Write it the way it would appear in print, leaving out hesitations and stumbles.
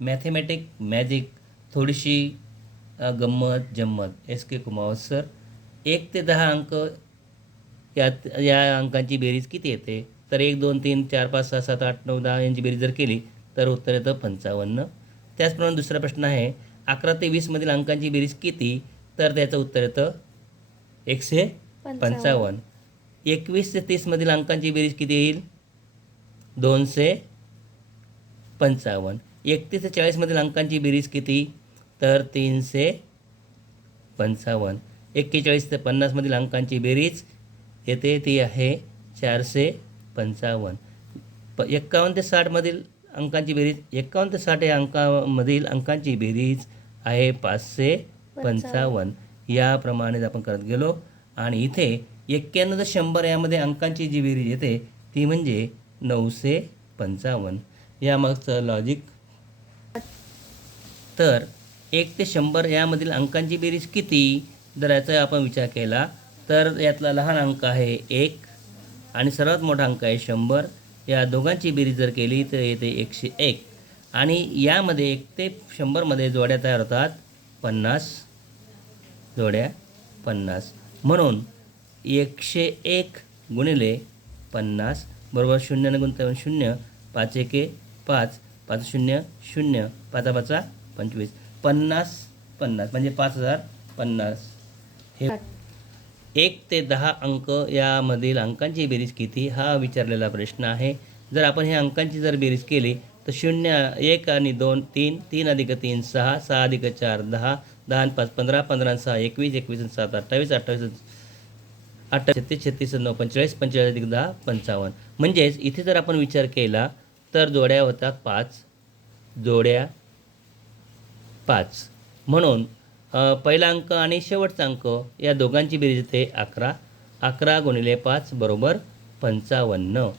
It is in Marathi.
मॅथेमॅटिक मॅजिक थोडीशी गंमत जम्मत एस के कुमावत सर. 1 ते 10 अंक या अंकांची बेरीज किती येते? तर 1 2 3 4 5 6 7 8 9 10 यांची बेरीज जर केली तर उत्तर येतं 55. त्याचप्रमाणे दुसरा प्रश्न आहे 11 ते 20 मधील अंकांची बेरीज किती? तर त्याचं उत्तर येतं 155. 21 ते 30 मधील अंकांची बेरीज किती येईल? 255. 31 ते 40 मधील अंकांची बेरीज किती? तर 355. 41 ते 50 मधील अंकांची बेरीज येते ती आहे 455. 51 ते 60 मधील अंकांची बेरीज 51 ते 60 या अंकामधील अंकांची बेरीज आहे 555. याप्रमाणे आपण करत गेलो आणि इथे 91 ते 100 यामध्ये अंकांची जी बेरीज येते ती म्हणजे 955. यामागचं लॉजिक. तर 1 ते 100 यामधील अंकांची बेरीज किती? जर याचा आपण विचार केला तर यातला लहान अंक आहे 1 आणि सर्वात मोठा अंक आहे 100. या दोघांची बेरीज जर केली तर येते 101 आणि यामध्ये 1 ते 100मध्ये जोड्या तयार होतात 50 जोड्या 50. म्हणून 101 गुणिले 50 बरोबर 0 ने गुणता 0 5 1 5 5 0 0 5 5 25 50 50 म्हणजे 5050. हे 1 ते 10 अंक यामधील अंकांची बेरीज किती हा विचारलेला प्रश्न आहे. जर आपण ह्या अंकांची जर बेरीज केली तर 0 1 आणि 2 3 3 अधिक 3 6 6 अधिक 4 10 10 आणि 5 15 15 आणि 6 21 21 आणि 7 28 28 38 36 36 9 45 45 अधिक 10 55. म्हणजेच इथे जर आपण विचार केला तर जोड्या होतात 5 जोड्या 5. म्हणून पहिला अंक आणि शेवटचा अंक या दोघांची बेरीज येते 11. 11 गुणिले 5 बरोबर 55.